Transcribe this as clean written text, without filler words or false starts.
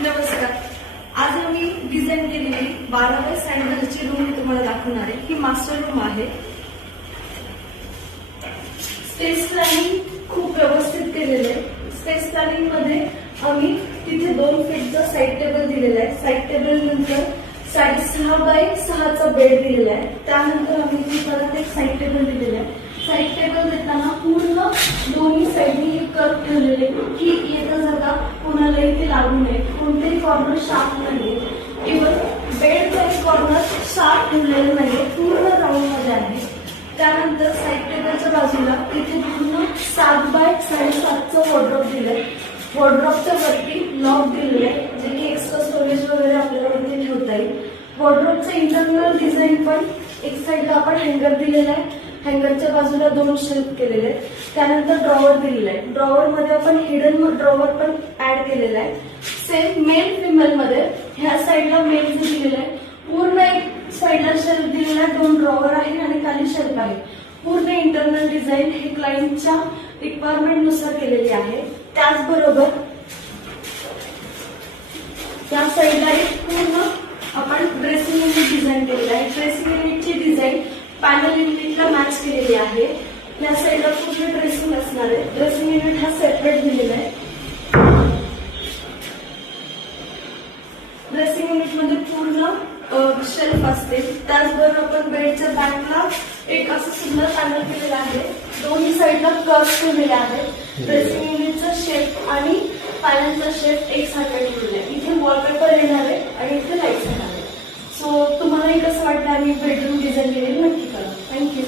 नमस्कार. आज आम्ही डिझाईन केलेली 12 बाय सॅन्डलची रूम तुम्हाला दाखवणार आहे. ही मास्टर रूम आहे. स्पेस प्लॅनिंग खूप व्यवस्थित केलेलं आहे. स्पेस प्लॅनिंग मध्ये आम्ही तिथे 2 फीटचा साईड टेबल दिलेला आहे. साईड टेबल नंतर 6.5 बाय 6चा बेड दिलेला आहे. त्यानंतर आम्ही परत एक साईड टेबल दिलेला आहे. साईड टेबल देताना पूर्ण दोन्ही साईडनी हे कर्व ठेवलेले की येतं जागा कोणालाही ते लागू नये. कोणतेही कॉर्नर शार्प नाही. इव्हन बेडचा एक कॉर्नर शार्प ठेवलेलं नाही, पूर्ण राऊंड मध्ये आहे. त्यानंतर साईड टेबलच्या बाजूला इथे पूर्ण 7 बाय 7.5चं वॉर्डरोब दिलंय. वॉर्डरोबच्या वरती लॉक दिलेलं आहे, जे की एक्स्ट्रा स्टोरेज वगैरे आपल्याला वरती ठेवता येईल. वॉर्डरोबचं इंटरनल डिझाईन पण एक साईडला आपण हँगर दिलेला आहे. हँगरच्या बाजूला 2 शेल्फ केलेले आहेत. त्यानंतर ड्रॉवर दिलेला आहे. ड्रॉवर मध्ये आपण हिडन ड्रॉवर पण ऍड केलेला आहे. सेम मेल फिमेल मध्ये ह्या साईडला मेलचं दिलेलं आहे. पूर्ण एक साईडला शेल्फ दिलेला आहे, 2 ड्रॉवर आहे आणि खाली शेल्फ आहे. पूर्ण इंटरनल डिझाईन हे क्लायंटच्या रिक्वायरमेंट नुसार केलेली आहे. त्याचबरोबर या साईडला एक पूर्ण आपण ड्रेसिंग युनिट डिझाईन केलेलं आहे. ड्रेसिंग युनिटची डिझाईन पॅनल युनिटला मॅच केलेली आहे. या साईडला पूर्ण ड्रेसिंग असणार आहे. ड्रेसिंग युनिट हा सेपरेट दिलेला आहे. ड्रेसिंग युनिट मध्ये पूर्ण शेल्फ असते. त्याचबरोबर आपण बेडच्या बॅकला एक असं सुंदर पॅनल केलेलं आहे. दोन्ही साईडला कर्व ठेवलेले आहेत. ड्रेसिंग युनिटचा शेप आणि पॅनलचा शेप एकसारखा ठेवलेला आहे. इथे वॉलपेपर येणार आहे आणि इथे लाईट्स येणार आहे. सो तुम्हालाही कसं वाटतं आम्ही बेडरूम डिझाईन केलेली नक्की करा. थँक्यू.